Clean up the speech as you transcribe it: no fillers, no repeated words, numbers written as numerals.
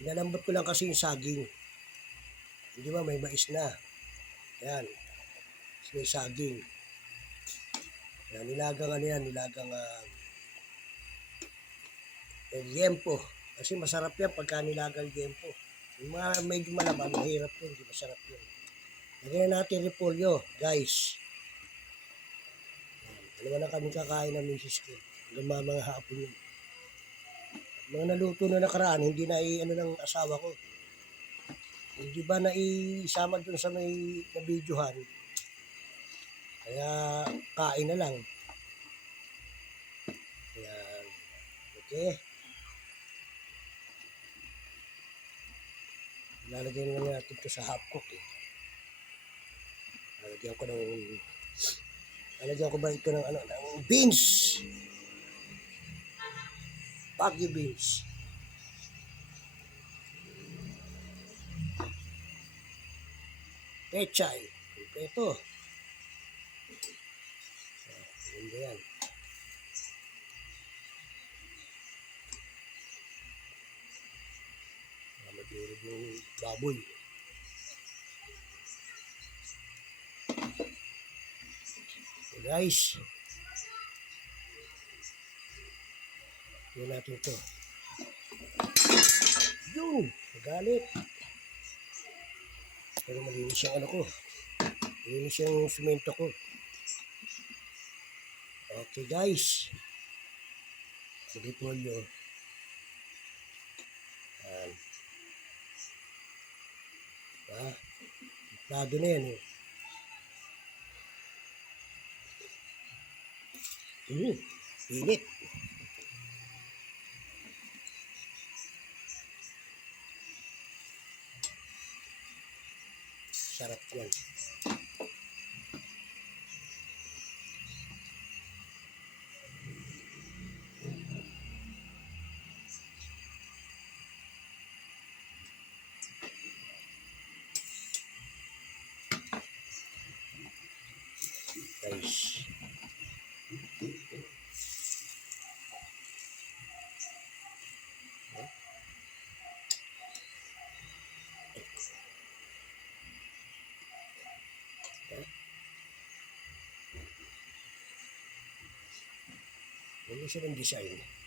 Pinalambot ko lang kasi yung saging. Hindi ba may mais na. Yan. May saging. Yan, nilagang ano yan, nilagang liempo. Kasi masarap yan pagka nilagang liempo. Yung mga medyo malaman, mahirap yun, hindi masarap yun. Lagyan natin repolyo, guys. Dalawa na kami kakain ng misis ko. Hanggang mga hapon yun. Mga naluto na nakaraan, hindi na ano ng asawa ko. Hindi ba na isama dun sa may nabidyohan. Kaya kain na lang. Ayan. Okay. Lalagyan lang natin ito sa half cook eh. Lalagyan ko ba ito ng ano, ng beans. Bagyo beans. Pechay. Ito. Hindi yan. Madurog yung baboy. So guys. Yan natin ito. Yung. Magalit. Pero malinis yung ano ko. Malinis yung simento ko. Okay guys. Sige po nyo. Lado na yan eh. Init. Sarap yan. Guys. Ano siya ng design?